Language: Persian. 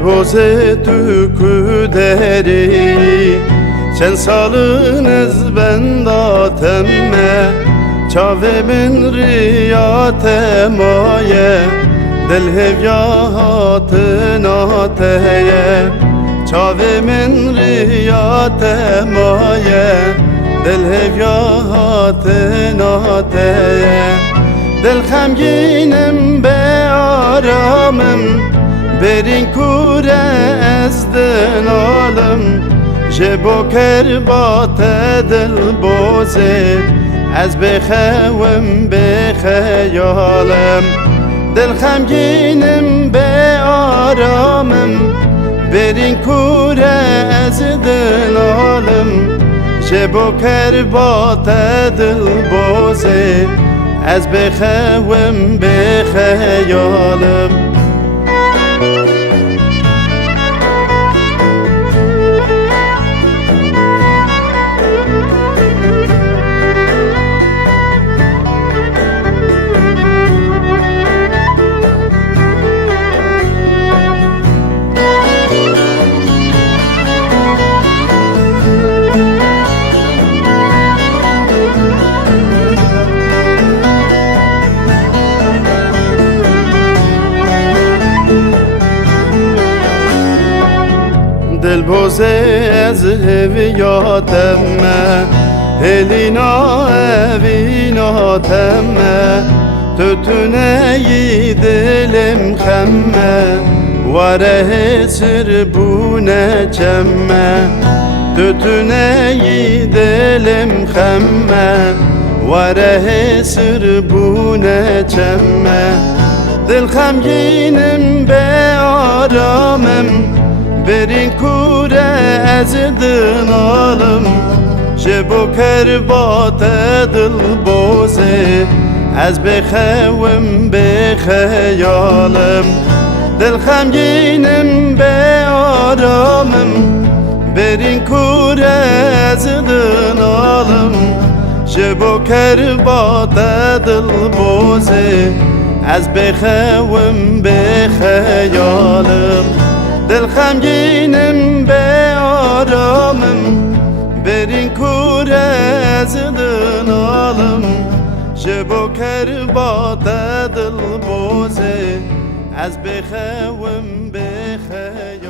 Dilboze tükü deri çen salınız benda temme çave min riyate maye dil hevya hatına teye çave min riyate maye dil hevya hatına teye dil xemginim be aramım berin kure ezdin alım جبو کربات دل بوزه از بخوم بخیالم دل خمگینم به آرامم برین کوره از دلالم جبو کربات دل بوزه از بخوم بخیالم دل بوزه از هویاتمه هلینا اویناتمه تتونهی دلم خمه وره سربونه چمه تتونهی دلم خمه وره سربونه چمه دل خمگینم به آرامم برین کوره از دنالم جبو کربات دل بوزه از بخوم بخیالم دل خمگینم به آرامم برین کوره از دنالم جبو کربات دل بوزه از بخوم بخیالم دل خمگینم به آرامم برین کوره از دنالم جبو کربات دل بوزه از بخوم بخیالم